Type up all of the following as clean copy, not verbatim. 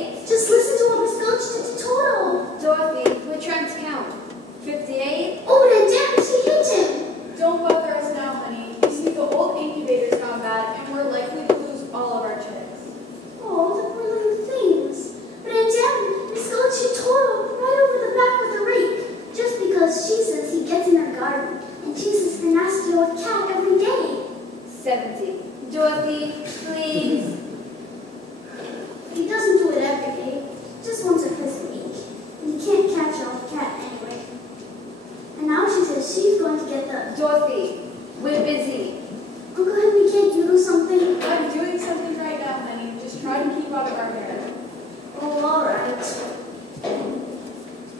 58? Just listen to what Miss Gulch did to Toto. Dorothy, we're trying to count. 58? Oh, but damn, she hit him. Don't bother us now, honey. You see, the old incubator's gone bad, and we're likely to lose all of our chicks. Oh, the poor little things. But damn, Miss Gulch hit Toto right over the back with a rake. Just because she says he gets in her garden and chases her nasty old cat every day. 70. Dorothy, please. He doesn't do it every day, just once or twice a week. And he can't catch our cat anyway. And now she says she's going to get the... Dorothy, we're busy. Uncle Henry, can't you do something? I'm doing something right now, honey. Just try to keep out of our hair. Oh, all right.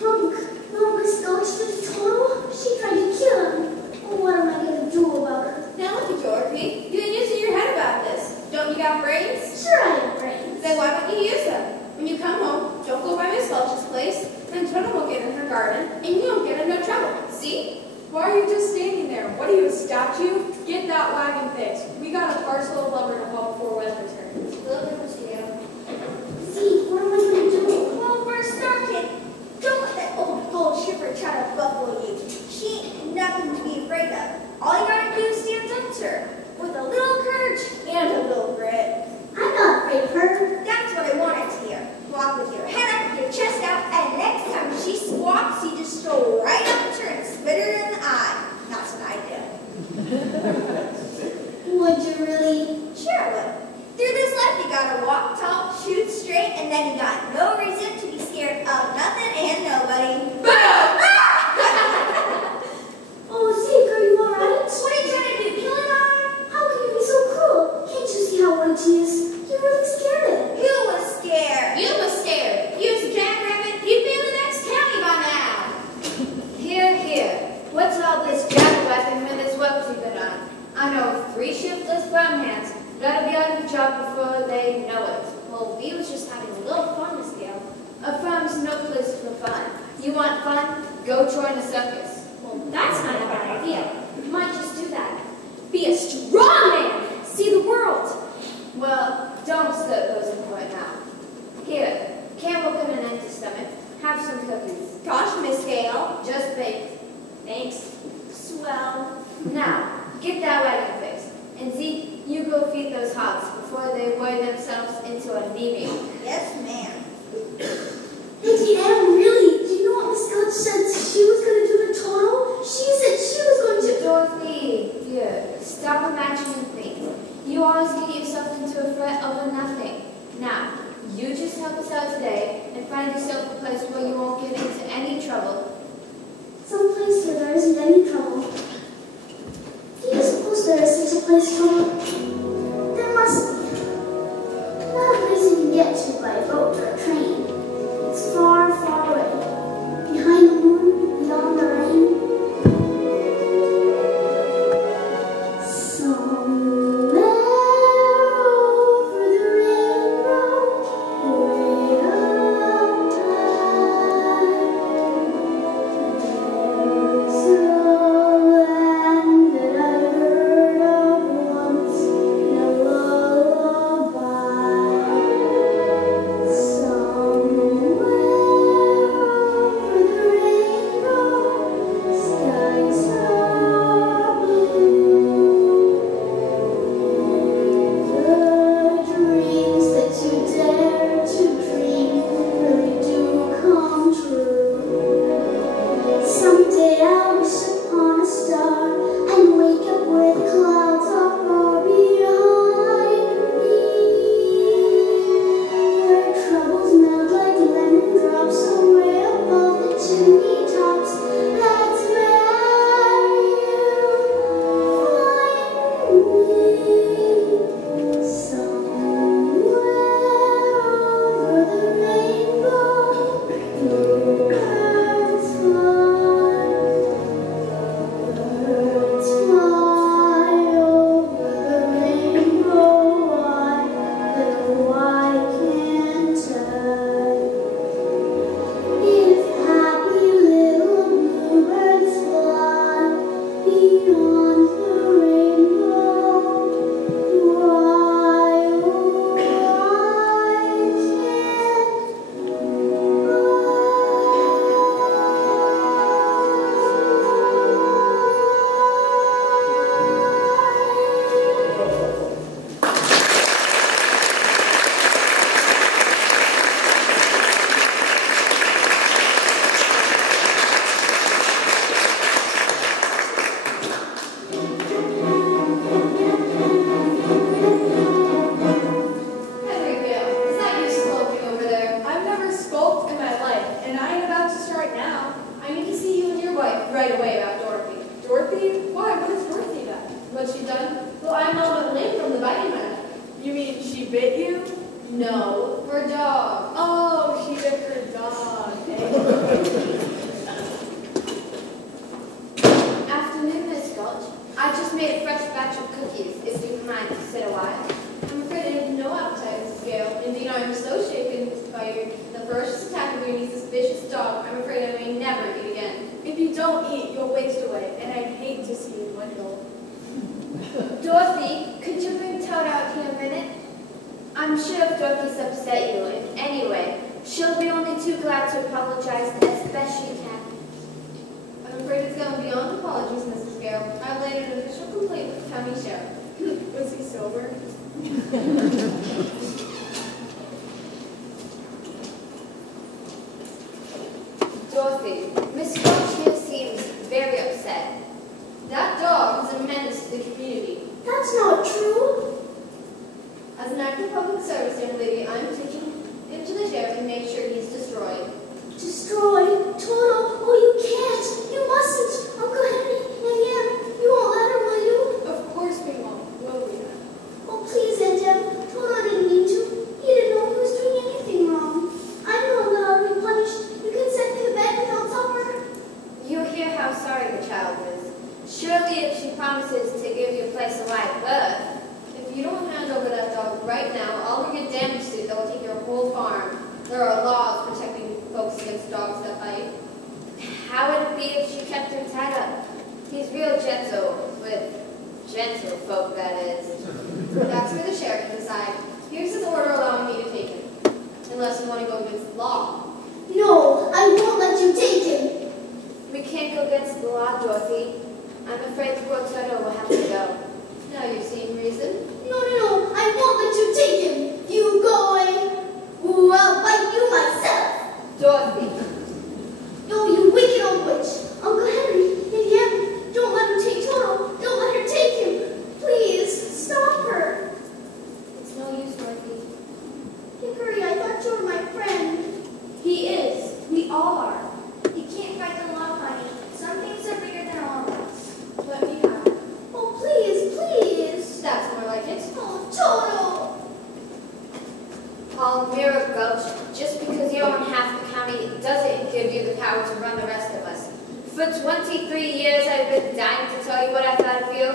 Look, Miss Gulch did Toto. She tried to kill him. Oh, what am I going to do about her? Now look at Dorothy. You've been using your head about this. Don't you got brains? Sure I have brains. Then why don't you use them? When you come home, don't go by Miss Welch's place, and Toto won't get in her garden, and you won't get in no trouble. See? Why are you just standing there? What are you, a statue? Get that wagon fixed. We got a parcel of lumber to haul before weather turns. Deliver for Theo. See, what am I going to do? Well, for a start, kid, don't let that old gold shipper try to buffalo you. She ain't nothing to be afraid of. All you gotta do is stand up to her with a little courage and a little grit. I'm not afraid of her. That's what I wanted to hear. Walk with your head up, your chest out, and next time she squawks, you just stroll right up to her and spit her in the eye. That's what I do. Would you really? Sure I would. Through this life, you gotta walk tall, shoot straight, and then you got no reason to be scared of nothing and nobody. Boom! Oh, Zeke, are you all right? What are you trying to do, kill an eye? How can you be so cruel? Can't you see how white she is? You really scared it. You was scared. You was scared. You was a jackrabbit. You'd be in the next county by now. Here. What's all this jack weapon with this work you've been on? I know 3 shiftless brown hands gotta be on the job before they know it. Well, we was just having a little fun this deal. A farm's no place for fun. You want fun? Go join a circus. Well, that's not a bad idea. You might just do that. Be a strong man. See the world. Well, don't slip those in right now. Here, can't look in an empty stomach. Have some cookies. Gosh, Miss Gale. Just baked. Thanks. Swell. Now, get that wagon fixed. And Zeke, you go feed those hogs before they wear themselves into anemia. Yes, ma'am. Auntie Em, really? Do you know what Miss Gulch said she was going to do to Toto? She said she was going to... Dorothy, dear, stop imagining things. You always get yourself into a fret over nothing. Now, you just help us out today and find yourself a place where you won't get into any trouble. Some place where there isn't any trouble. Do you suppose there is such a place, trouble? There must be. Not a place you can get to by a boat or a train. It's far, far away. Behind the moon, beyond the rain. Somewhere over the rainbow, way up high, there's a dog I'm afraid I may never eat again. If you don't eat, you'll waste away, and I'd hate to see you dwindle. Dorothy, could you bring Toad out here a minute? I'm sure if Dorothy's upset you in any way, she'll be only too glad to apologize as best she can. I'm afraid it's gone beyond apologies, Mrs. Gale. I've laid an official complaint with the county sheriff. Was he sober? Dorothy, Miss Welch here seems very upset. That dog is a menace to the community. That's not true. As an act of public service, young lady, I'm taking him to the sheriff and make sure he's destroyed. Destroy? Toto? Oh, you can't. You mustn't. Uncle Henry, Aunt Em, you won't let her, will you? Of course we won't, will we? Oh, please, Aunt Em. Toto didn't mean to. He didn't know he was doing anything wrong. I know that I'll be punished. You can send me to bed without supper. You hear how sorry the child is. Surely if she promises to give your place a wide berth. If you don't hand over that dog right now, I'll bring a damage suit that will take your whole farm. There are laws protecting folks against dogs that bite. How would it be if she kept him tied up? He's real gentle, with gentle folk, that is. That's for the sheriff to decide. Here's his order allowing me to take him. Unless you want to go against the law. No, I won't let you take him. We can't go against the law, Dorothy. I'm afraid the poor Toto will have to go. Now you're seeing reason. No, I won't let you take him. You go away. Ooh, I'll bite you myself. Dorothy. No, you wicked old witch. Uncle Henry, Aunt Em, don't let him take Toto. Don't let her take him. Please, stop her. It's no use, Dorothy. Hickory, I thought you were my friend. He is. We all are. You can't fight the law, honey. Some things are bigger than all of us. Let me have it. Oh, please, please. That's more like it. Oh, Toto. Palmyra Gulch, just because you own half the county doesn't give you the power to run the rest of us. For 23 years I've been dying to tell you what I thought of you,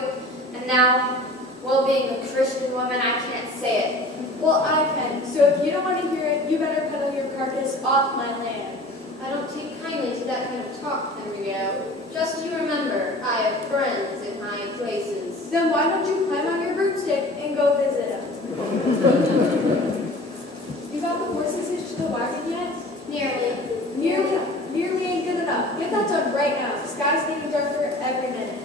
and now, well, being a Christian woman, I can't say it. Well, I can. So if you don't want to hear it, you better peddle your carcass off my land. I don't take kindly to that kind of talk, Henriette. Just you remember, I have friends in high places. Then why don't you climb on your broomstick and go visit them? You got the horses hitched to the wagon yet? Nearly ain't good enough. Get that done right now. The sky's getting darker every minute.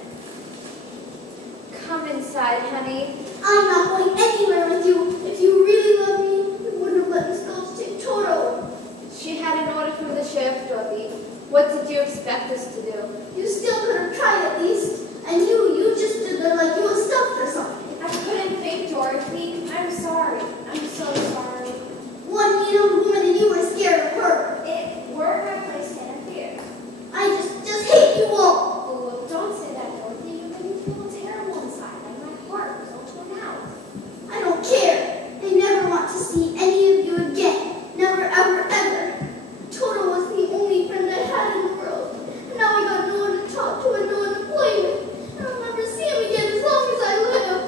Come inside, honey. I'm not going anywhere with you. If you really love me, you wouldn't have let Miss Gulch take Toto. She had an order from the sheriff, Dorothy. What did you expect us to do? You still could have tried at least. And you just stood there like you were stuffed or something. I couldn't think, Dorothy. I'm sorry. I'm so sorry. One mean old woman and you were scared of her. It were my place to interfere. I just hate you all. Oh, don't say that, Dorothy. You made me feel terrible inside. Like my heart was all torn out. I don't care. I never want to see any of you again. Never, ever, ever. Toto was the only friend I had in the world. And now I got no one to talk to and no one to play with. And I'll never see him again as long as I live.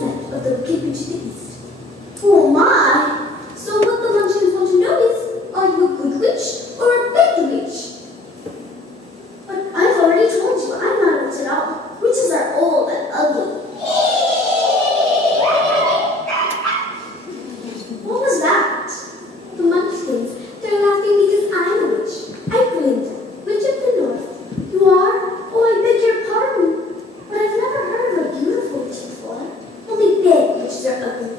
descent of the wicked witch of the east. Oh my! So what the munchkins want to know is, are you a good witch or a bad witch? But I've already told you I'm not a witch at all. Witches are old and ugly. What was that? The munchkins, they're laughing because I'm a witch. I'm Glinda, witch of the north. You are? Oh, I beg your pardon. But I've never heard of a beautiful witch before. Only bad witches are ugly.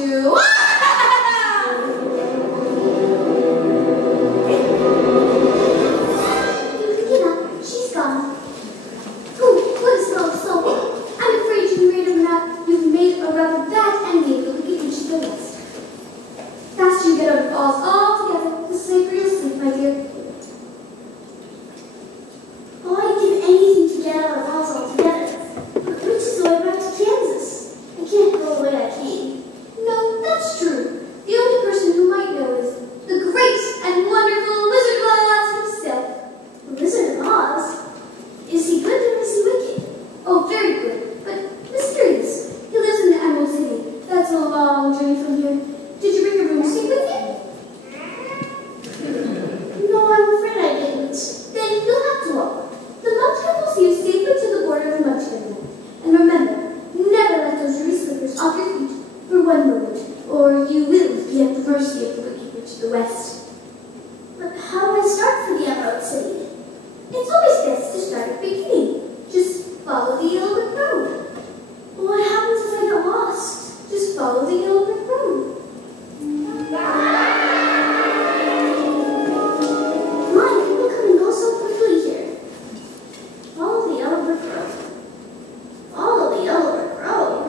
to... She's gone. Oh, what a smell of sulfur. I'm afraid you've made a rather bad enemy of the wicked witch of the West. Faster you get out of Oz altogether, the safer you'll sleep, my dear. Oh, I'd give anything to get out of Oz altogether. But the witch is going back to Kansas. I can't go away I came. No, that's true. The only person who might know is the great and wonderful Wizard of Oz himself. The Wizard of Oz? Is he good or is he wicked? Oh, very good, but mysterious. He lives in the Emerald City. That's a long journey from here. Did you bring a broomstick with you? No, I'm afraid I didn't. Then you'll have to walk. The Munchkin will see you safely to the border of the Munchkin. And remember, never let those ruby slippers off your feet for one moment, or you will be at the mercy of the wicked witch of the West. But how do I start for the Emerald City? It's always best to start at the beginning. Just follow the Yellow Brick Road. What happens if I get lost? Just follow the Yellow Brick Road. My, people come and go so quickly here. Follow the Yellow Brick Road. Follow the Yellow Brick Road.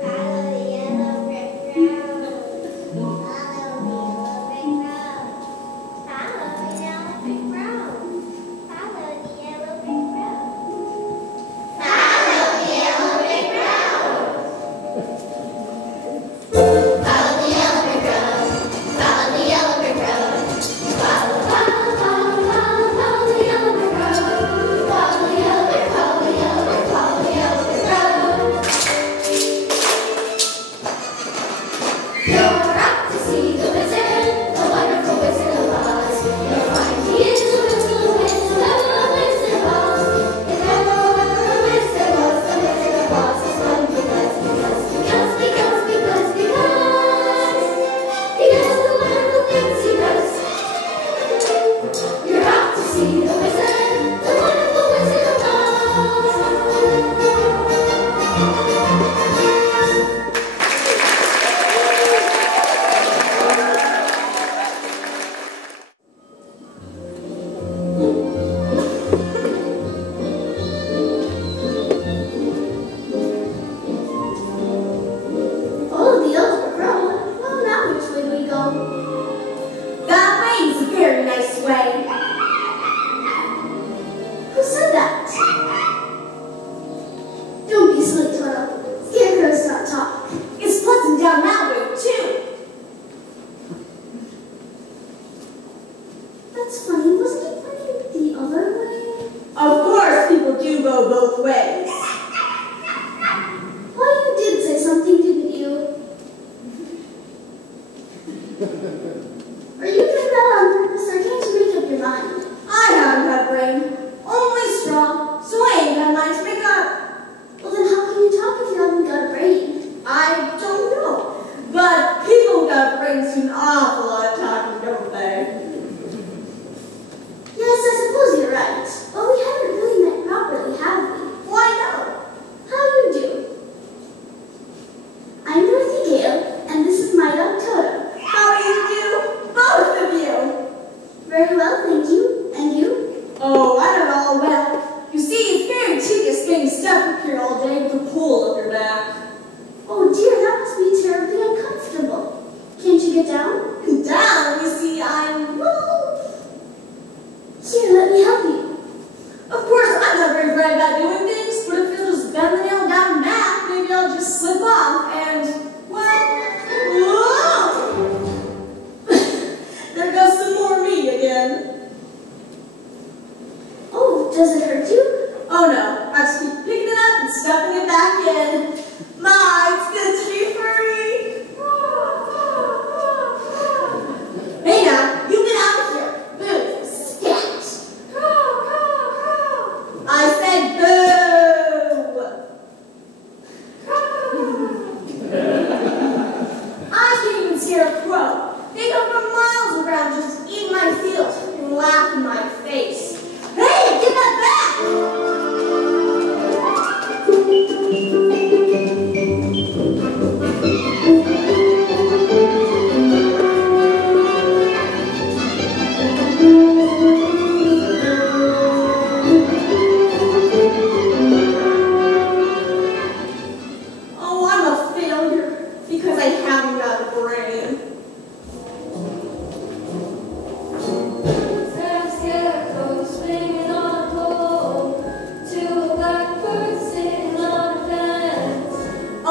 Follow the yellow brick road. Follow the yellow brick road. Follow the yellow brick road. Follow the yellow brick road. Follow the yellow brick road. Follow the yellow brick road. Follow the yellow brick road. Follow the yellow brick road. Follow the yellow brick, follow the yellow brick, follow the yellow brick road. You're up to see the wizard, the wonderful Wizard of Oz. You'll find he is the wonderful Wizard of Oz. If ever a wizard was, the Wizard of Oz is one because the wonderful things he does. You're up to see the wizard, the wonderful Wizard of Oz. Follow the Yellow Brick Road? Well, now which way do we go? That way is a very nice way. Who said that? Don't be silly, Toto. Scarecrows don't talk. It's pleasant down that way, too. That's funny. Wasn't he pointing the other way? Of course, people do go both ways. Well, you did say something, didn't you? Are you doing that on purpose, or can't you make up your mind? I haven't got brain, only straw, so I ain't got mine to make up. Well, then how can you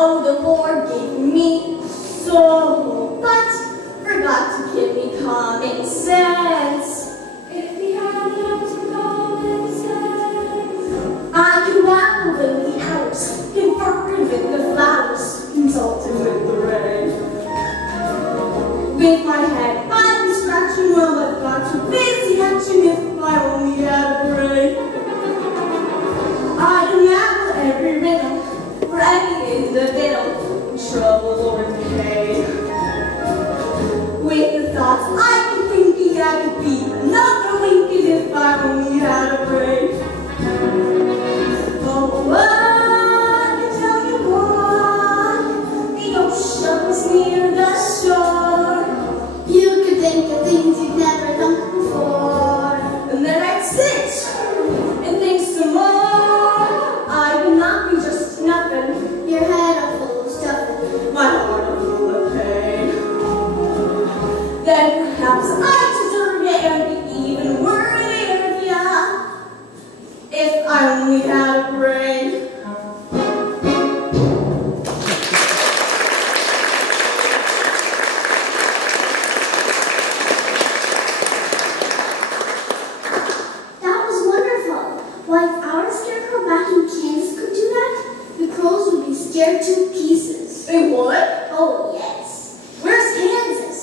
Oh, the Lord gave me soul, but forgot to give me common sense. If he had lots of common sense, I could waddle in the hours, conferring with the flowers, consulting with the rain. With my head, I'd be scratching while I've got too busy hatching if I only had a brain. I'd unravel every riddle for any individual in trouble or in pain. With the thoughts I'd be thinking I could be another Lincoln if I only had a brain. Oh, I can tell you more. The ocean was near the shore. You could think of things you've never done before. And then I'd sit and think some more. I would not be just nothing. Your head all full of stuff. My heart full of pain. Then perhaps I deserve it and be even worthier of ya if I only had a brain. That was wonderful. Why, if our scarecrow back in Kansas could do that, the crows would be scared to pieces. They would? Oh, yes. Where's Kansas?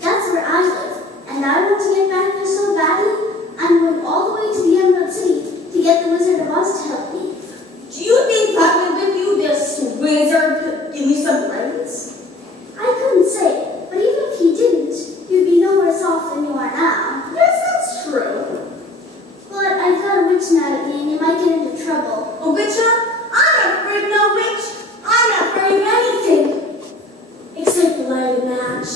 That's where I live, and I want to get back there so badly, I'm going all the way to the Emerald City to get the Wizard of Oz to help me. Do you think that would give you this wizard could give me some brains? I couldn't say, but even if he didn't, you'd be no worse off than you are now. Yes, that's true. But I've got a witch mad at me, and you might get into trouble. A witch? I'm not afraid of no witch. I'm not afraid of anything. Except the light match.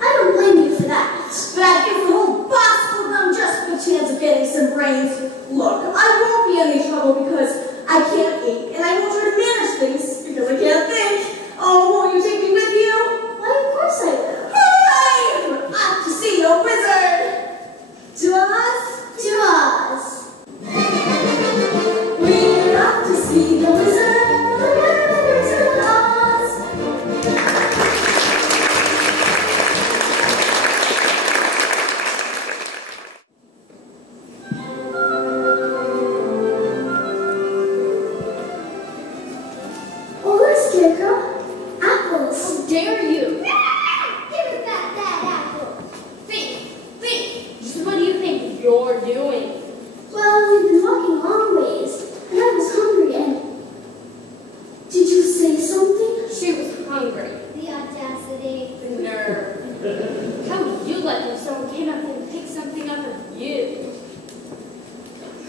I don't blame you for that. But I give the whole box of them just a chance of getting some brains. Look, I won't be in any trouble because I can't eat, and I won't try to manage things because I can't think. Oh, won't you take me with you? Why, of course I will. Hooray! We're off to see a wizard! To us? To Oz. We're off to see the wizard, the Wizard of Oz. Oh, look, Scarecrow. Apples. dare you? Give us that apple. Think, just what do you think you're doing? Well, we've been walking a long ways, and I was hungry, and... Did you say something? She was hungry. The audacity. The nerve. How would you let if someone came up and picked something up of you?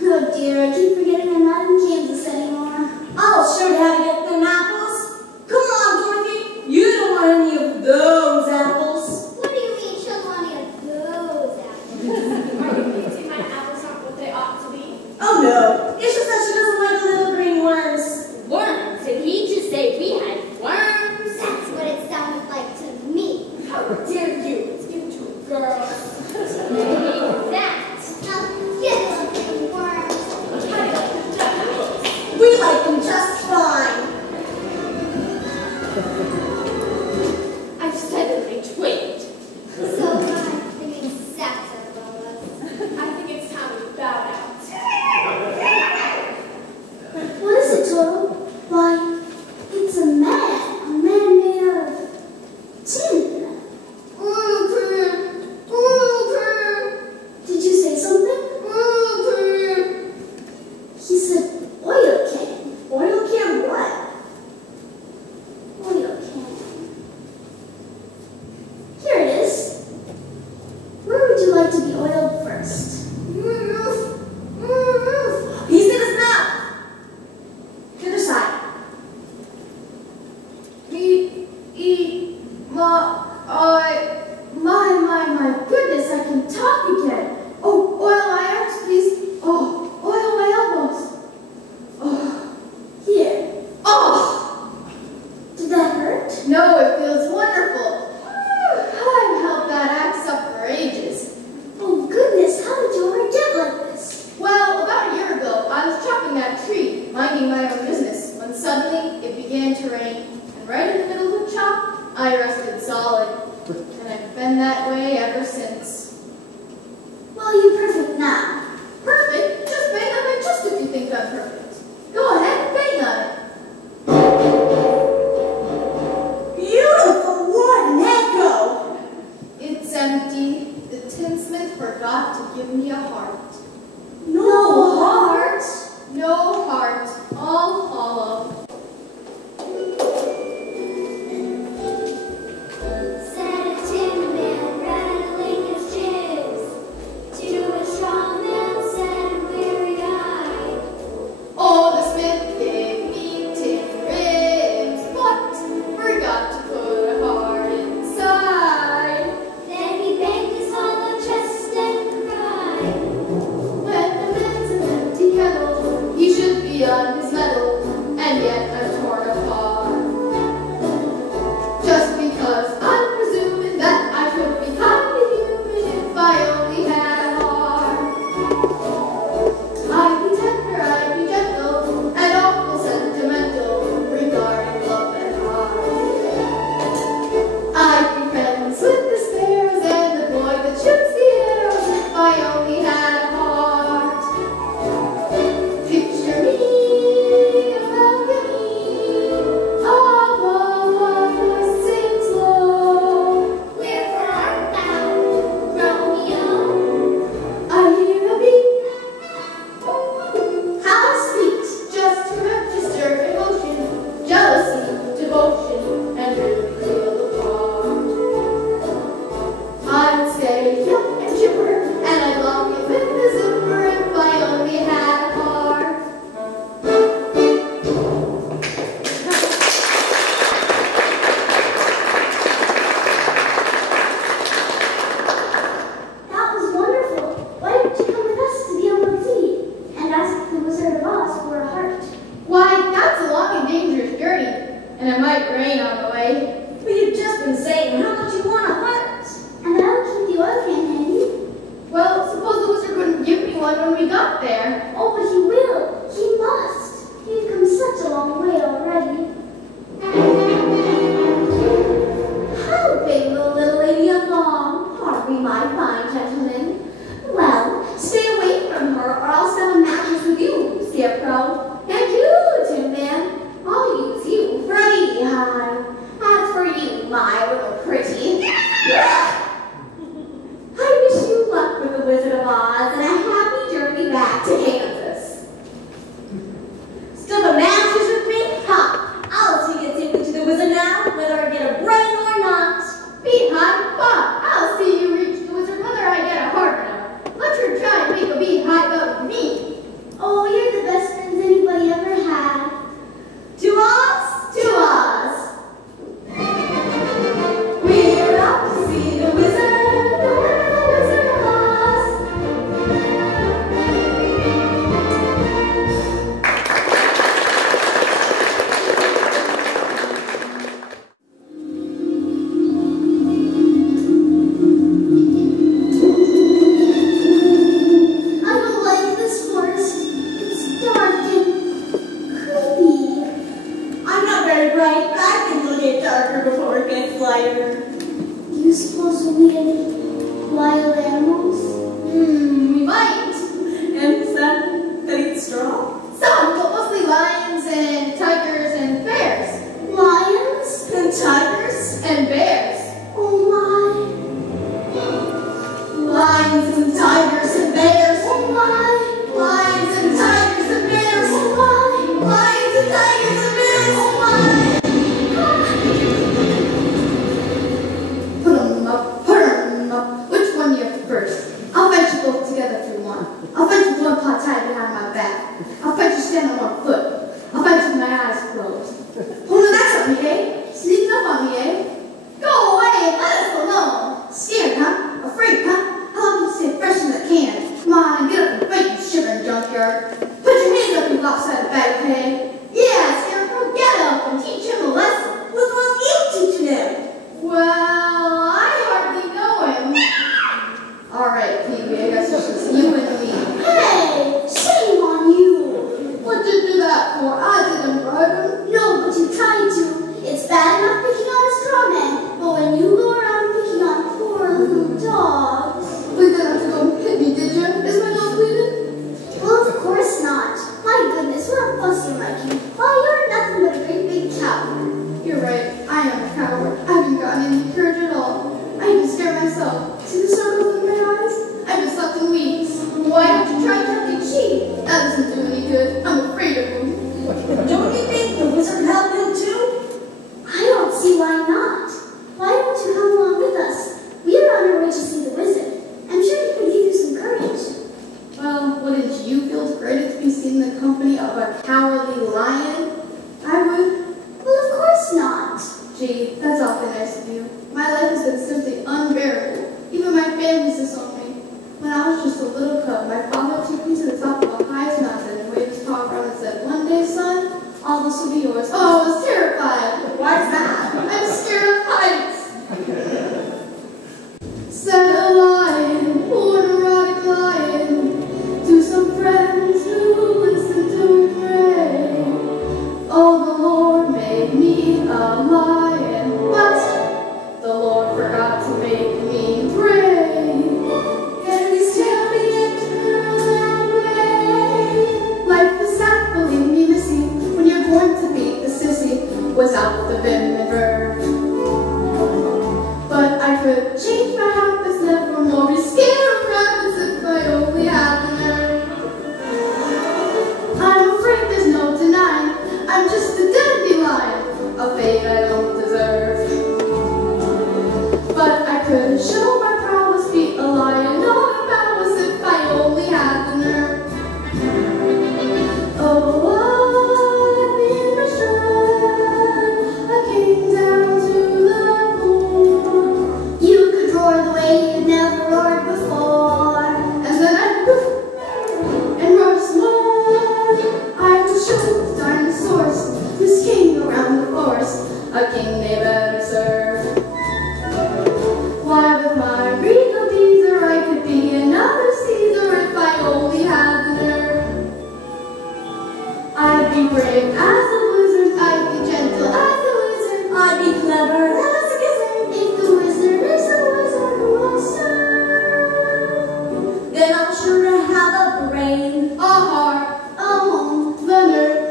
Oh dear, I keep forgetting I'm not in Kansas anymore. I'll show you how to get them apples. Come on, Dorothy. You don't want any of those apples. What do you mean she'll want any of those apples? Are you thinking my apples aren't what they ought to be? Oh no, it's just that she doesn't like little green worms. Worms? Did he just say we had worms? That's what it sounded like to me. How dare you? Let's give it to a girl. That. Now, get them green worms. We like them just fine. I've suddenly twigged. So I think sacks are above us. I think it's time we bow out. What is it, Toto? Why, it's a man made of tin. Did you say something? He said oil can. Oil can what? Oil can. Here it is. Where would you like to be oiled first? He's in his mouth. To the side. My goodness, I can talk again. Oh, oil my arms, please. Oh, oil my elbows. Oh, here. Oh! Did that hurt? No, it feels wonderful. I've held that axe up for ages. Oh, goodness, how did you ever get like this? Well, about a year ago, I was chopping that tree, minding my own business, when when suddenly it began to rain, and right in the middle of the chop, I rested solid. And I've been that way ever since. Well, you're perfect now. Perfect? Just bang on my chest if you think I'm perfect. Go ahead, bang on it. Beautiful wood, echo. It's empty. The tinsmith forgot to give me a heart. No heart. No heart, all hollow. Said a tin man rattling his jibs to a strong man said a weary eye. Oh, the smith gave me tin ribs, but forgot to put a heart inside. Then he banged his hollow chest and cried. When the man's an empty kettle, he should be on his mettle, and yet I'm torn apart. Just because I'm presuming that I could be kind of human if I only had a heart. I'd be tender, I'd be gentle, and awful sentimental regarding love and heart. I'd be friends with the sparrows and the boy that shoots the arrows if I only had a heart. Picture me, a balcony, above a voice sings low. Wherefore art thou, Romeo? I hear a beat. How sweet, just to register emotion, jealousy, devotion, and really feel the part. I'd say yup and chipper, and I'd lock it with the zipper if I only had a heart. That was wonderful. Why didn't you come with us to the Emerald City and ask the Wizard of Oz for a heart? Why, that's a long and dangerous journey, and it might rain on the way. But you've just been saying how much you want a heart. And I'll keep the oil can handy. Well, suppose the wizard wouldn't give me one when we got there. Oh, but he will. He must. You've come such a long way already. How big will the little lady along? Pardon me, my fine gentleman. Well, stay away from her, or I'll sell a matches with you, Scarecrow. And you, Tin Man, I'll use you for a beehive. As for before. I didn't bribe him. No, but you tried to. It's bad enough picking on a straw man, but when you go around picking on poor little dogs. We didn't have to go and hit me, did you? Is my dog bleeding? Well, of course not. My goodness, what a fussy like you. Why, you're nothing but a great big coward. You're right. I am a coward. I haven't gotten any courage at all. I even scare myself. See the circles in my eyes? I've been slept in weeks. Why don't you try Captain Cheap? That doesn't do any good. I'm afraid of him. Don't you think the wizard helped him too? I don't see why not. Why don't you come along with us? We are on our way to see the wizard. I'm sure he could give you some courage. Well, wouldn't you feel degraded to be seen in the company of a cowardly lion? I would. Well, of course not. Gee, that's awfully nice of you. My life has been simply unbearable. Even my family's disowned me. When I was just a little cub, my father took me to the top of the highest mountain and waved his paw around and said, "One day, son, all this will be yours." Oh, I was terrified. Why's that? I'm scared of heights. Said a lion, poor neurotic lion, to some friends who listened to him pray. Oh, the Lord made me a lion, but the Lord forgot to make me brave. And we still begin to run away. Life is sad, believe me, missy, when you're born to be a sissy without the vim and verve. But I could change my habits, never more be scared of rabbits if I only had the nerve. I'm afraid there's no denying, I'm just a dandelion, a fate I don't deserve. But I could show my prowess, be a lion, all about us if I only had the nerve. Oh, I've been restored, a king down to the pool. You could roar the way you'd never roared before. And then I poof and roar some more. I will show the dinosaurs this king around the forest, a king they better serve. Why, with my regal teaser, I could be another Caesar if I only had the nerve. I'd be brave as a blizzard, I'd be gentle as a lizard, I'd be clever as a gizzard. If the wizard is a wizard who I serve, Then I'm sure to have a brain. a heart, a home. the nerve.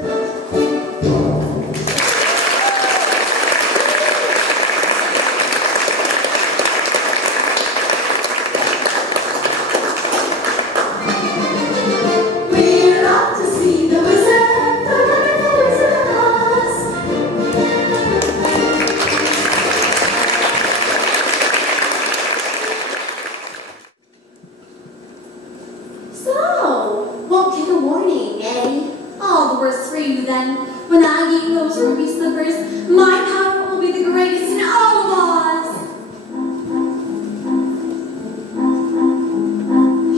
We're off to see the wizard, the wonderful Wizard of Oz. So, won't take a warning, eh? All the worse for you then. When I gain those ruby slippers, my power will be the greatest in all of Oz.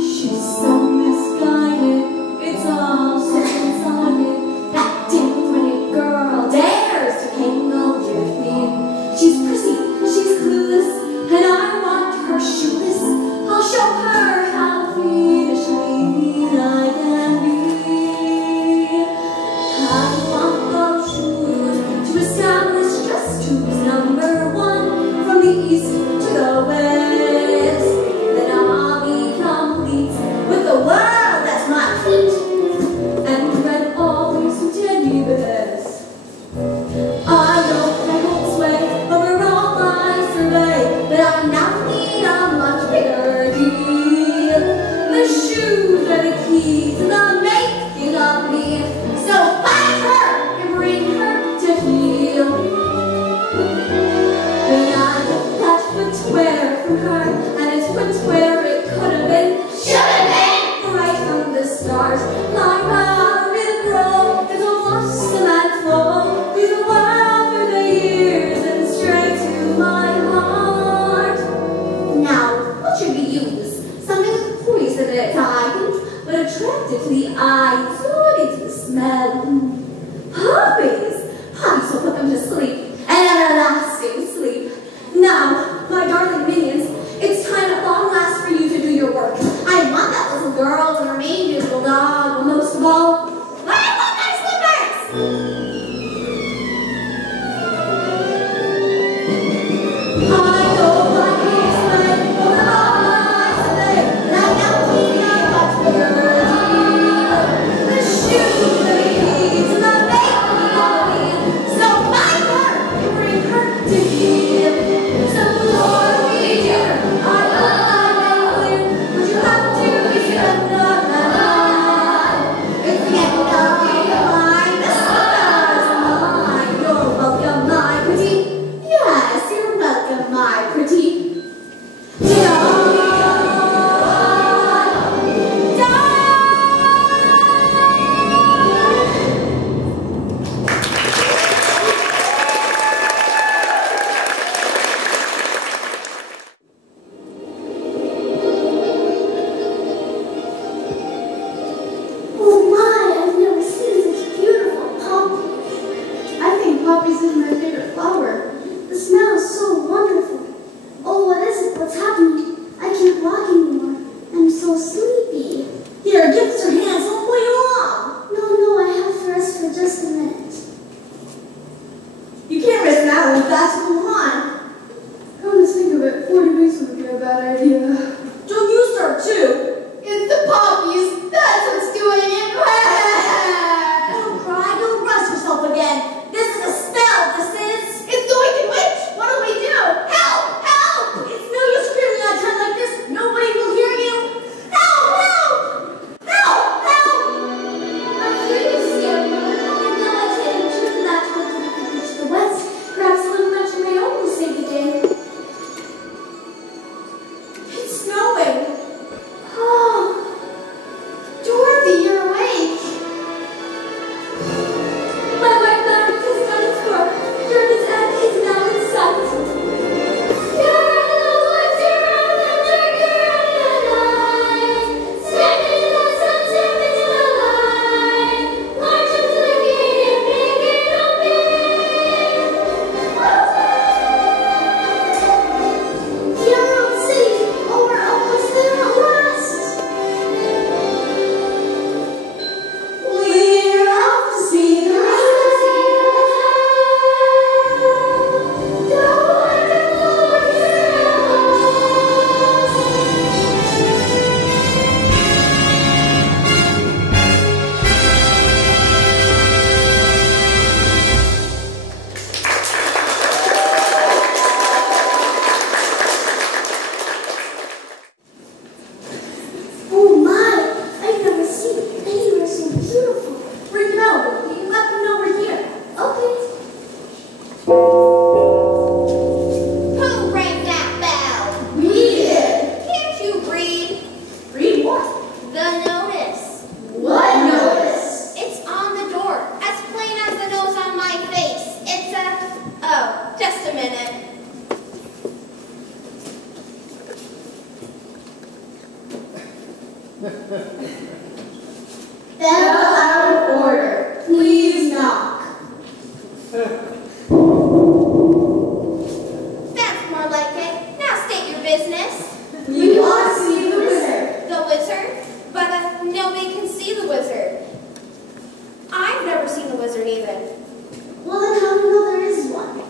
She's so misguided, it's all so one-sided. That dim-witted girl dares to tangle with me. She's prissy, she's clueless, and I want her shoeless. I'll show her how fiendishly mean I can be. I want those shoes to establish just who's number one, from the east to the west. Then I'll be complete with the world at my feet, and when all things continue this, I know I won't sway over all I survey, but I now need a much bigger deal. The shoes are the keys to the making of me, so find her and bring her to heel. Then I took that footwear from her, and it's footwear it could have been, should have been, right from the start. My power will grow, it'll blossom and flow, leave the world for the years and straight to my heart. Now, what should we use? Something with poison in it, I think, but attractive to the eye, soothing to the smell. Puppies! Puppies will put them to sleep, an everlasting sleep. Now, my darling minions, it's time at long last for you to do your work. I want that little girl and her mangy little dog, but most of all, I want my slippers! wizard even. Well, then how do you know there is one?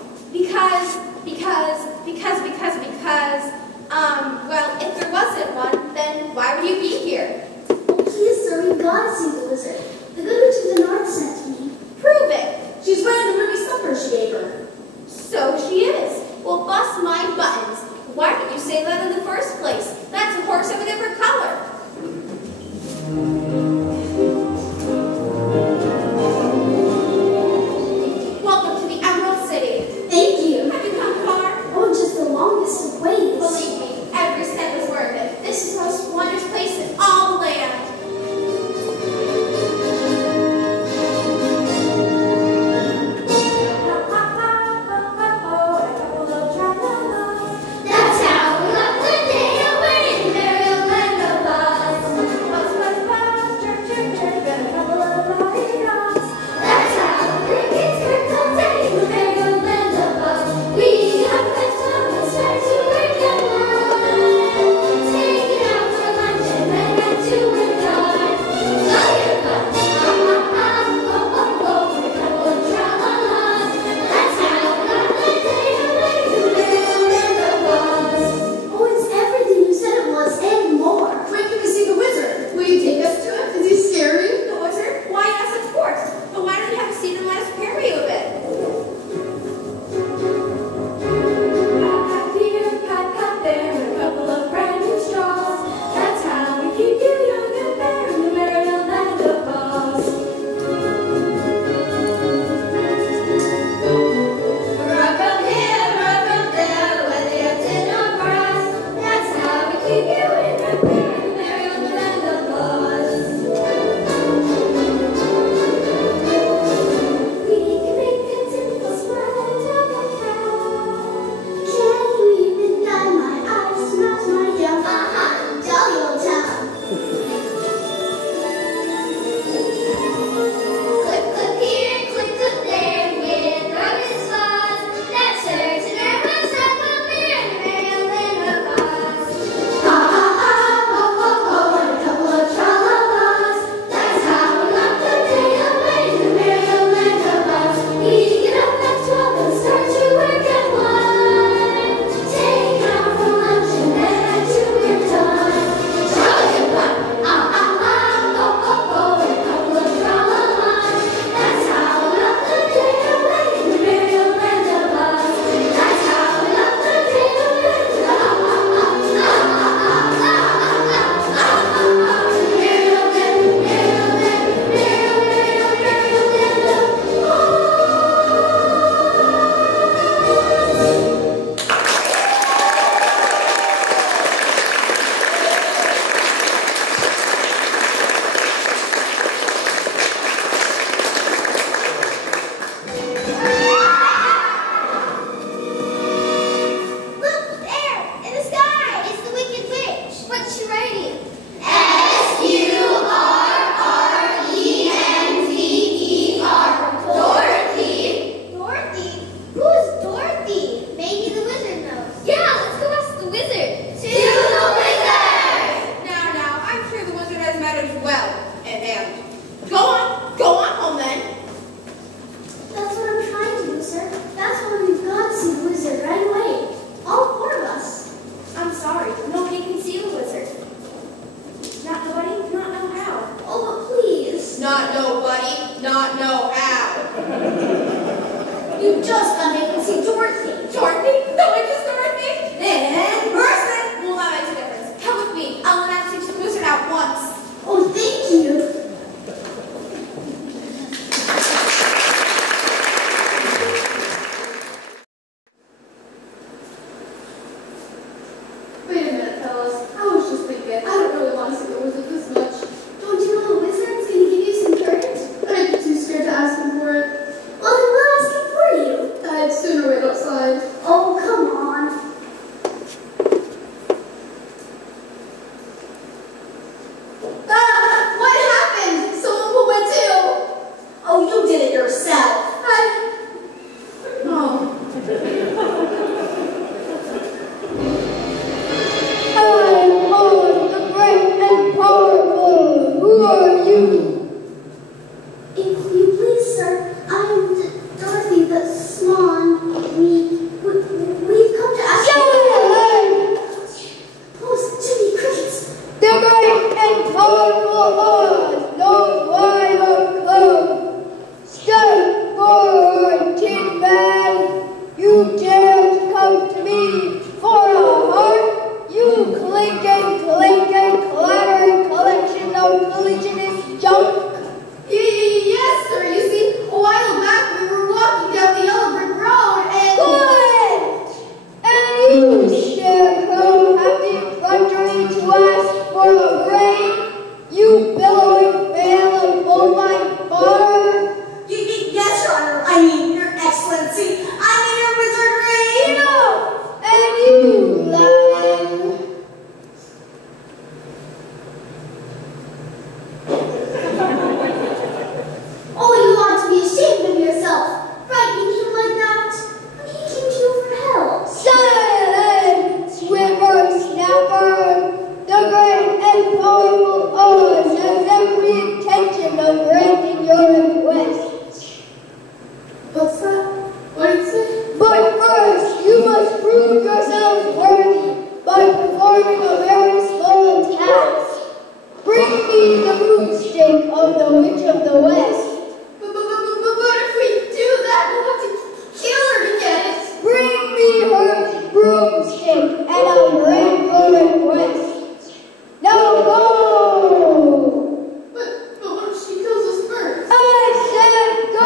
Well, if there wasn't one, then why would you be here? Oh, please, sir, we've got to see the wizard. The good witch of the north sent me. Prove it. She's wearing the ruby slipper she gave her. So she is. Well, bust my buttons. Why didn't you say that in the first place? That's a horse of a different color. Welcome to the Emerald City. Thank you. Have you come far? Oh, just the longest of ways. Believe me, every cent was worth it. This is the most wondrous place in all the land. That's how we love the day away in Maryland of Oz. Buzz, buzz, buzz, chirp, chirp, chirp, got a couple of lollipops. That's how the kids work all day in Maryland of Oz. We have the time and start to work at one. Take it out for lunch and then back to work hard. Lawyer fun, oh, oh, oh, with a couple of tra-la-las. That's how we love the day away in Maryland of Oz. Oh, it's everything you said it was and more. When can we see the wizard? Will you take us to him? Is he scary? The wizard? Why, yes, of course. But why don't you have a seat and let us prepare you a bit? Pat here, pat there, a couple of brand new straws. That's how we keep you young and fair in the Maryland of Oz. Rock 'em here, rock 'em there, whether you're tin or brass. That's how we keep you in repair in Maryland of Oz. We can make a dimple smile and talk a cat. Can you even dye my eyes to match my gown? Jolly old town. Clip, clip here, clip, clip there, with rugged saws. That's certain everyone's up a bear in Maryland of Oz. Ha ha ha, ho ho ho, and a couple of tra-la-las. That's how we love the day away in the Maryland of Oz. We get up at 12 and start to work at 1. Take it out for lunch and then back to work time. Jolly and fun, ho ho ho, and a couple of tra-la-las. That's how we love the day away in the Maryland of Oz. That's how we love the day away in the Look, there, in the sky, it's the Wicked Witch. What's she writing? S-U-R-R-E-N-D-E-R. Dorothy. Dorothy? Who is Dorothy? Maybe the wizard knows. Yeah, let's go ask the wizard. To the wizard! Now, I'm sure the wizard has matters well at hand. Go on home then. That's what I'm trying to do, sir. That's why we've got to see the wizard right away. All 4 of us. I'm sorry, nobody can see the wizard. Not nobody, not know how. Oh, but please. Not nobody, not know how. You just got to make him see Dorothy. Dorothy? The witch is Dorothy? Then person. Well, that makes a difference. Come with me. I'll announce you to the wizard at once. Oh, thank you. Wait a minute, fellas. I was just thinking, I don't really want to see the wizard this much. Don't you know the wizard's going to give you some courage? I'd be too scared to ask him for it. Well, then we'll ask him for you. I'd sooner wait outside. Oh, I mean, Your Excellency. I mean, Your Wizardry. No! And you, Lion! Oh, you ought to be ashamed of yourself, frightening him like that. When he came to you for help. Silence, whippersnapper! The great and powerful Oz has every intention of granting your request. What's that? What did you say? But first, you must prove yourselves worthy by performing a very small task. Bring me the broomstick of the Witch of the West. But if we do that, we'll have to kill her to get it. Bring me her broomstick, and I'll grant your request. Now go! But what if she kills us first? I said go!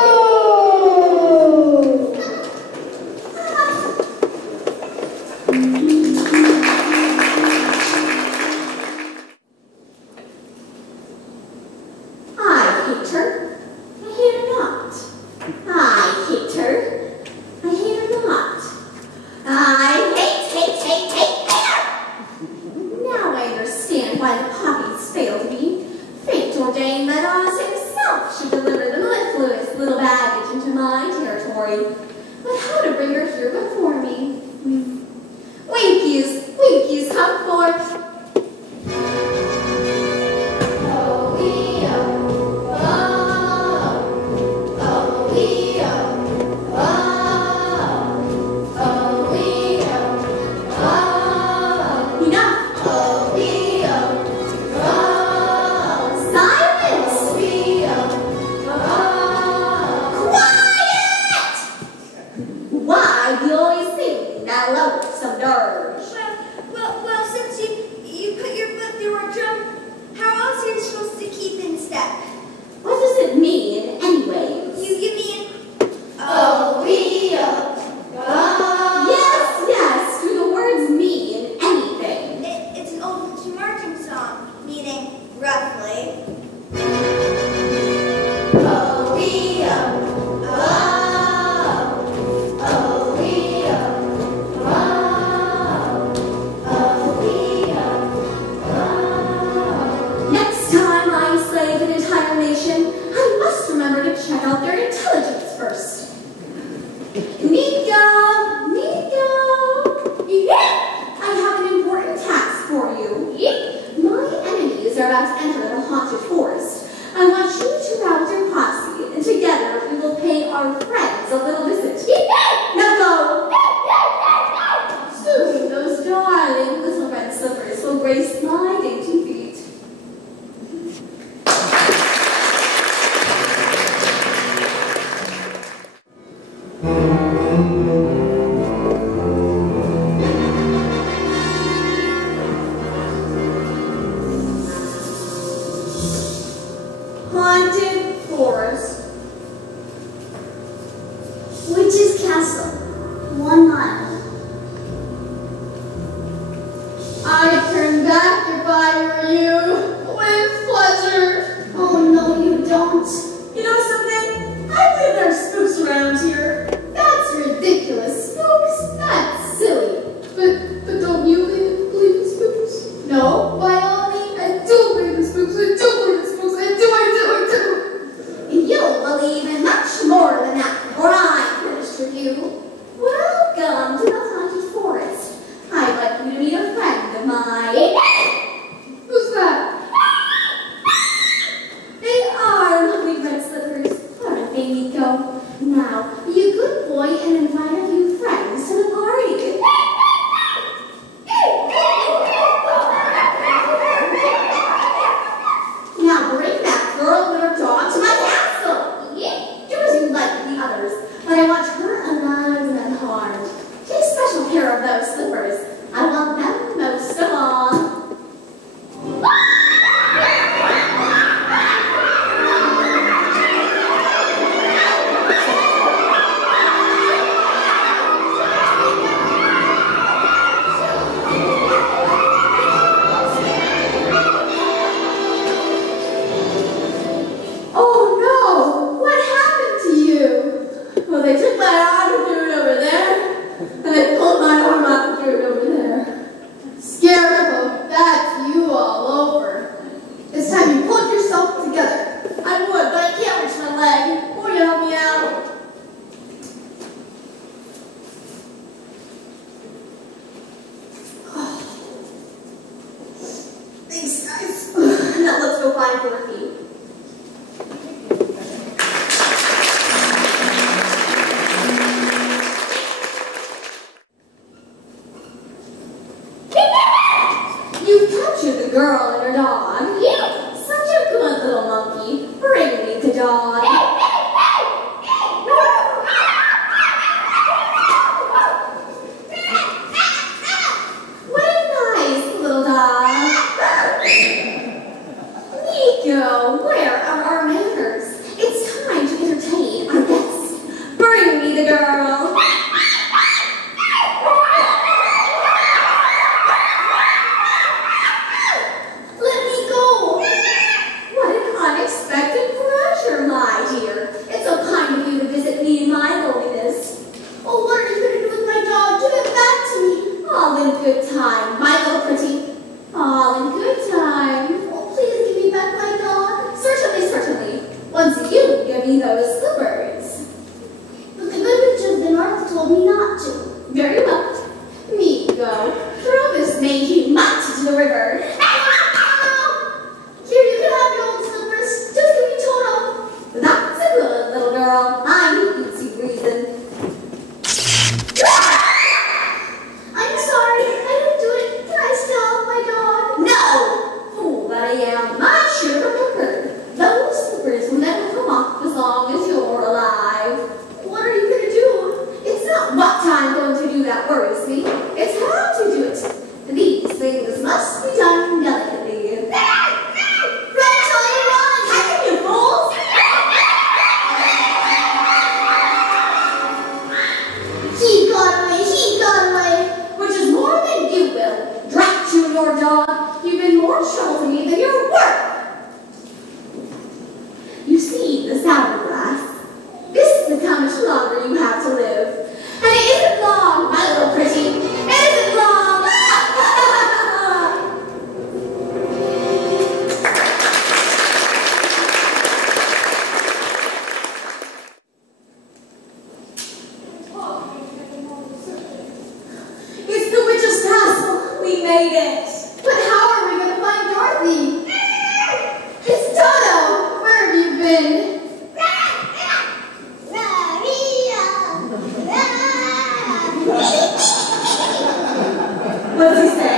I hate her. I hate her not. I hate her. I hate her not. I hate her! Now I understand why the poppies failed me. Fate ordained that Oz himself should deliver the mellifluous little baggage into my territory. But how to bring her here before me? Winkies, come forth. Why do you always sing that low some dirge? Well, since you put your foot through our drum, how else are you supposed to keep in step? What does it mean, anyways? You mean, Yes, do the words mean anything? It's an old Ricky Martin song, meaning roughly. Next time I enslave an entire nation, I must remember to check out their intelligence first. Nico! I have an important task for you. My enemies are about to enter the haunted forest. I want you to route your posse, and together we will pay our friends a little visit. Now go! Soon those darling little red slippers will grace my dainty feet. Haunted forest. Witch's Castle, 1 mile. I'd turn back if I were you. With pleasure. Oh no, you don't. You know something? I believe there are spooks around here. That's ridiculous. Spooks? That's silly. But don't you believe in spooks? No, by all means. I do believe in spooks. I do believe in spooks. I do. You'll believe in much more than that before I'm finished with you. Welcome to the haunted forest. I'd like you to meet a friend of mine. Who's that? They are lovely red slippers. Pardon me, Nico. Now, be a good boy and invite a few friends to the party. Now bring that girl with her dog to my castle. Do as you like with the others, but I want her alive and unharmed. Take special care of those slippers. I want them most of all. how much longer you have to live. And it isn't long, my little pretty. It isn't long. It's the witch's castle. We made it. But how are we going to find Dorothy? It's Toto! Where have you been? What's he say?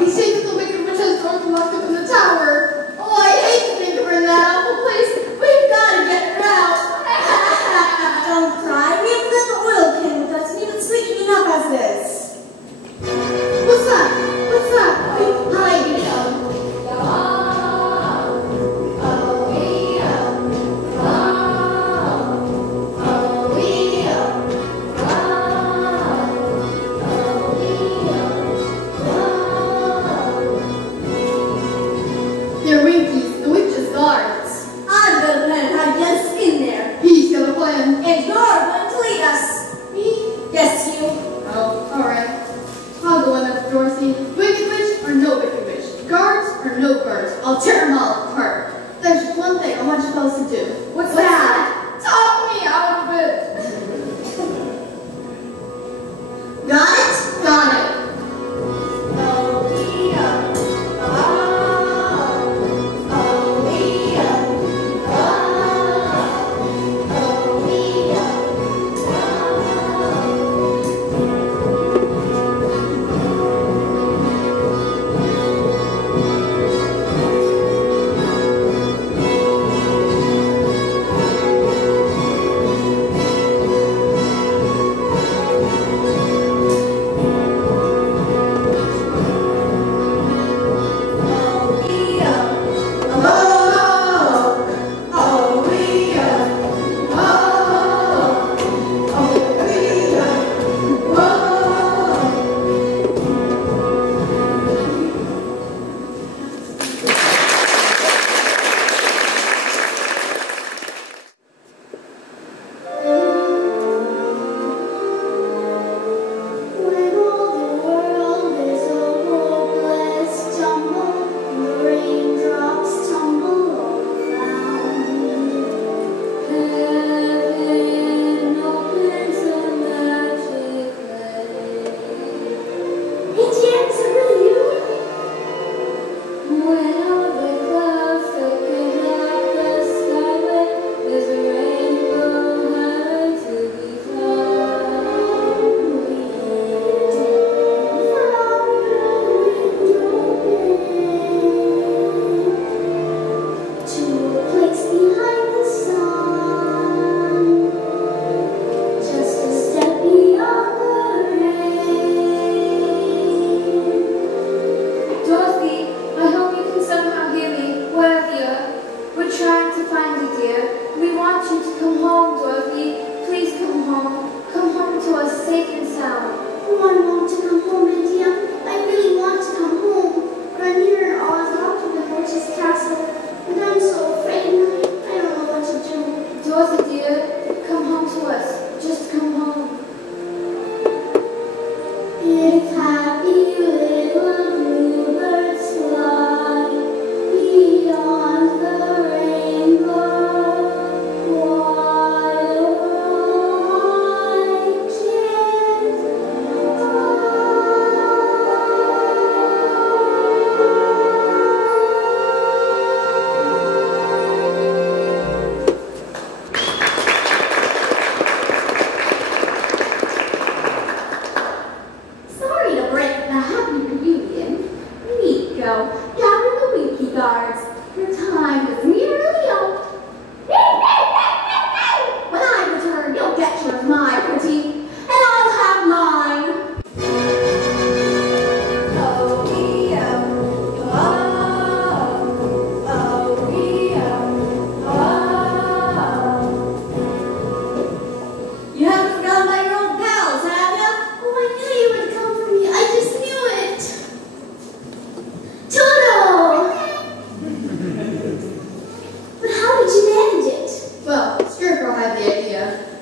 He said that the wicked witch has Dorothy locked up in the tower. Oh, I hate to think of her in that awful place. We've got to get her out. Don't cry. We have enough oil can with us, and even squeaking enough as this. What's that? What's that? Hide me.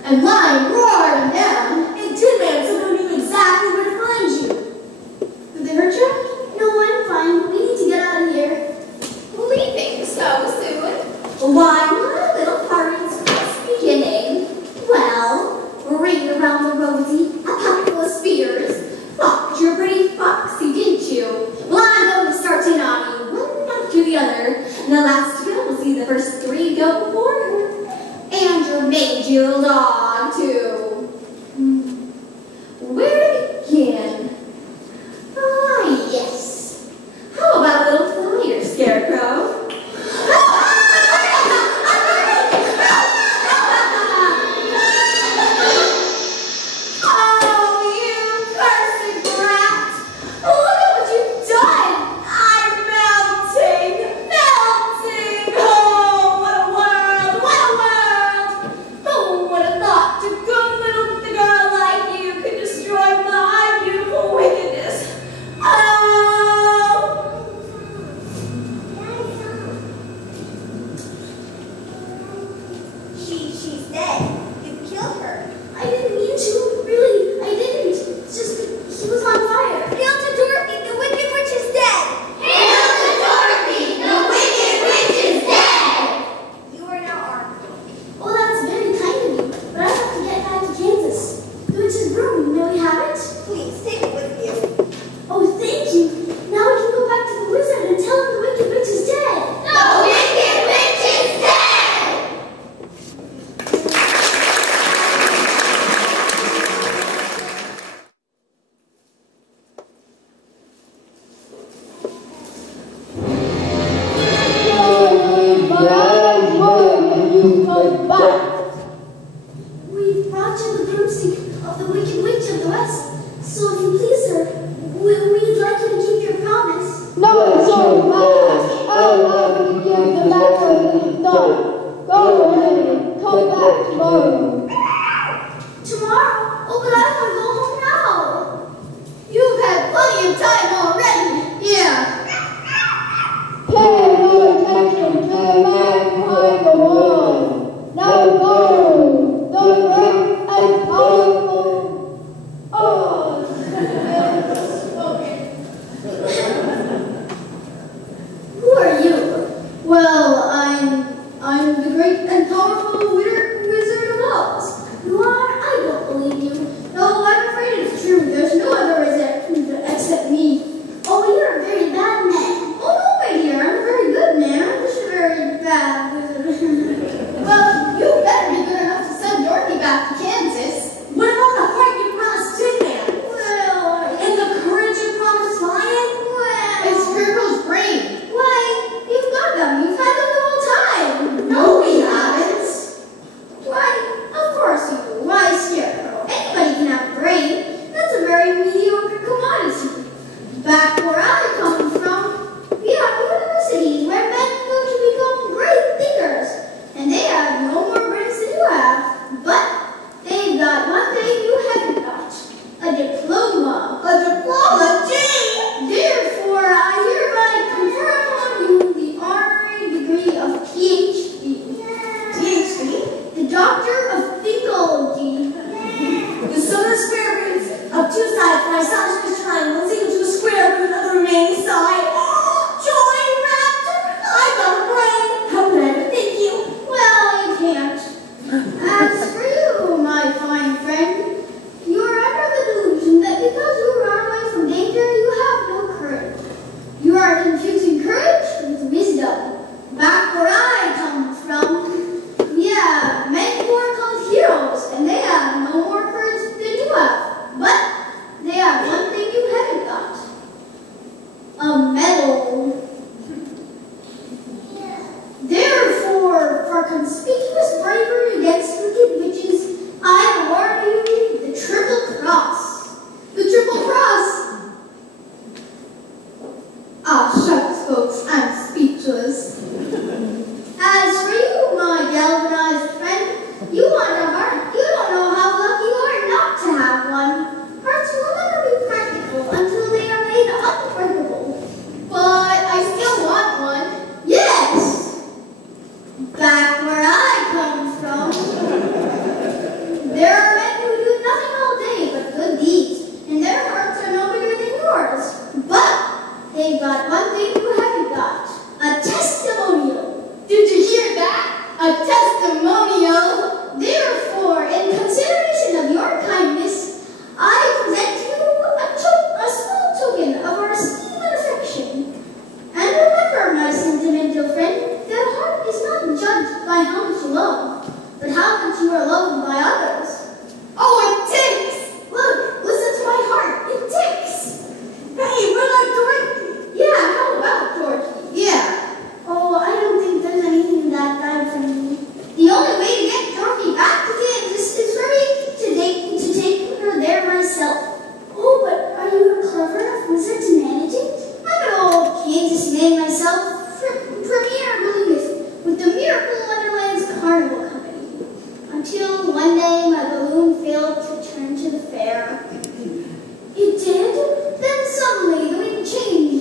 and Lion roared him down, and Tin Man somehow knew exactly where to find you. Did they hurt you? No, I'm fine. We need to get out of here. Leaving so soon. Why, not a little party's just beginning. Well, ring around the rosy, a couple of spears. Thought you were pretty foxy, didn't you? Well, I'm going to start in on you, one after the other, and the last to go will see the first three go before her. And your mangy dog, too. Where to begin? Ah, yes. How about a little fire, Scarecrow? She's dead. You killed her. I didn't mean to. Really, I didn't. It's just, he was on fire. Hail to Dorothy, the Wicked Witch is dead. Hail to Dorothy! The Wicked Witch is dead! You are now armed. Oh, that's very kind of you. But I have to get back to Kansas. The witch's broom, may we have it? Please, take it with you. Oh, thank you. Now we can go back to the wizard and tell him the Wicked Witch is dead. The Wicked Witch is dead! We've brought you the broomstick of the Wicked Witch of the West. So if you please, sir, we'd like you to keep your promise. No, so much. I'll have to give the matter a thought. Go ahead and come back tomorrow. Tomorrow? Oh, but I want to go home now. You've had plenty of time already. Yeah. Pay no attention to the man behind the wall. Now go, the great and powerful Oz. Who are you? Well, I'm the great and powerful Wizard of Oz. You are? I don't believe you. No, I'm afraid it's true. There's no other wizard except me. Oh, you're a very bad man. Oh no, my dear, I'm a very good man. I'm just a very bad wizard. Well, you better be good enough to send Dorothy back to Kansas. What about the heart you promised Tin Man? Well, And the courage you promised Lion? well. And Scribble's brain? Why, you've got them. You've had them the whole time. No, we haven't. Why, of course you do. Why, Scarecrow? Anybody can have a brain. That's a very mediocre commodity. Back where I come from, we have universities where men go to become great thinkers, and they have no more brains than you have. But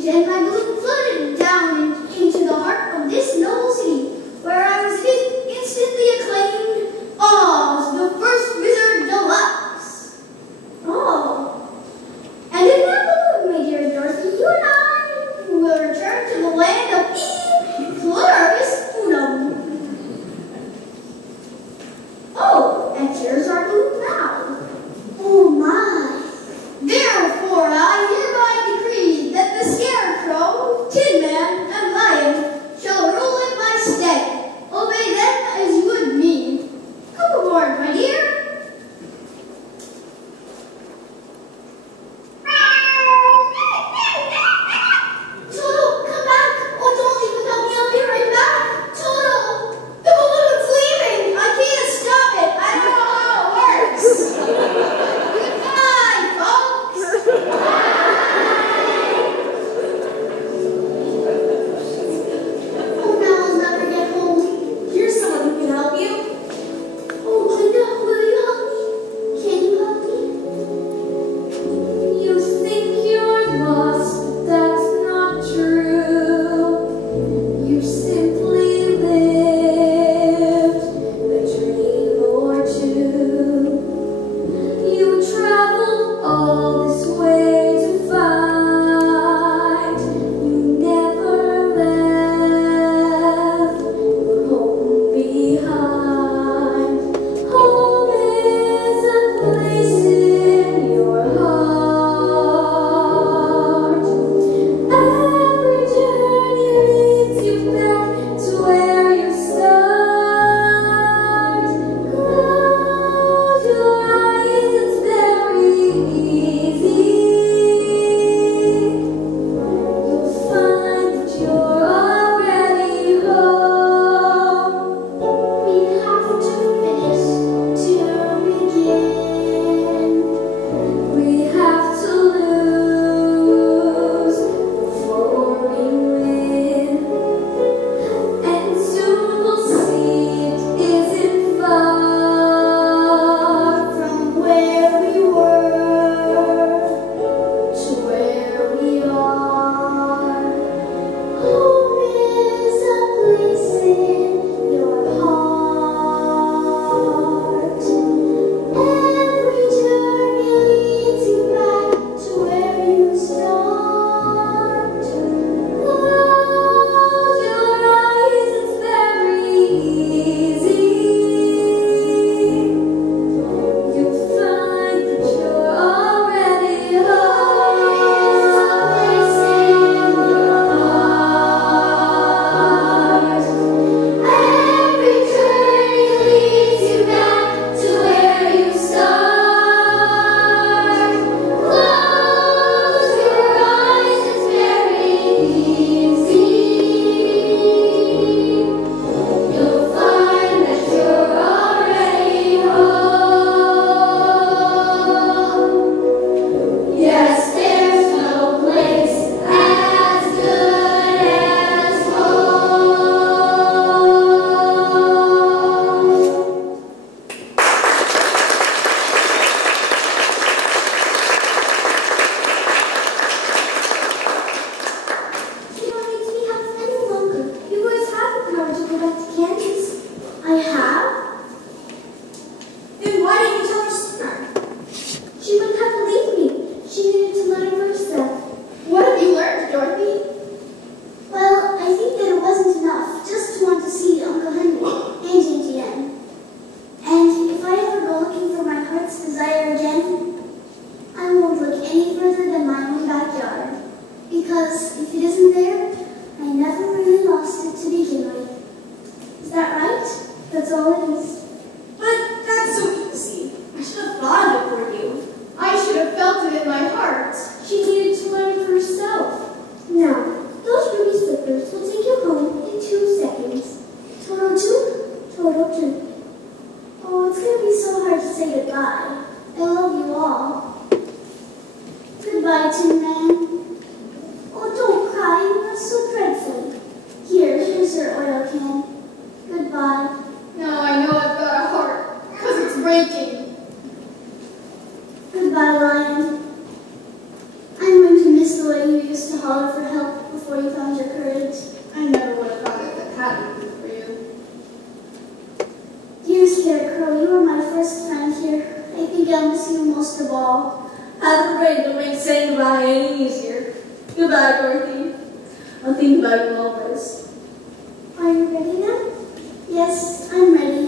then my balloon floated down into the heart of this noble city, where I was instantly acclaimed as the first Wizard Deluxe. Oh. And in that balloon, my dear Dorothy, you and I will return to the land of Pluribus Unum. Oh, and here's our balloon now. Oh my. Therefore, I hereby decree that the Scarecrow, Tin Man, and Lion shall rule in my stead. Obey them as you would me. Come aboard, my dear. Toto, come back. Oh, don't leave without me. I'll be right back. Toto, the balloon's leaving. I can't stop it. I don't know how it works. Goodbye, folks. Oh, now I'll never get home. Here's someone who can help you. Oh, Glinda, will you help me? Can you help me? You think you're lost, but that's not true. You simply lived a dream or two. You traveled all this way to find. You never left your home behind. Home is a place in your heart. Every journey leads you back to where you start. Close your eyes, it's very easy. You'll find that you're already home. We have to finish to begin. We have to lose before we win, and soon we'll see it isn't far From where we were to where we are. Home is a place in your heart. Every journey leads you back to where you start. Close your eyes, it's very easy. You'll find that you're already home. Place in your heart. Every journey leads you back to where you start. Close your eyes, it's very easy. You'll find that you're already home. Yes, there's no place as good as home. You don't need to be helped any longer. You boys have the power to go back to Kansas. I have? Then why didn't you tell her sooner? She wouldn't have believed me. She needed to learn for herself. What have you learned, Dorothy? Well, I think that it wasn't enough just to want to see Uncle Henry and Auntie Anne. And if I ever go looking for my heart's desire again, I won't look any further than my own backyard. Because if it isn't there, I never really lost it to begin with. Is that right? That's all it is. But that's so easy. I should have thought of it for you. I should have felt it in my heart. She needed to learn for herself. Now, those ruby slippers will take you home in 2 seconds. Toto 2, Toto 2. Oh, it's going to be so hard to say goodbye. I love you all. Goodbye, Tin Man. Oh, don't cry. You are so dreadful. Here's your oil can. Goodbye. Now I know I've got a heart, because it's breaking. Goodbye, Lion. I'm going to miss the way you used to holler for help think I'll miss you most of all. Have a break to make saying goodbye any easier. Goodbye, Dorothy. I'll think about you always. Are you ready now? Yes, I'm ready.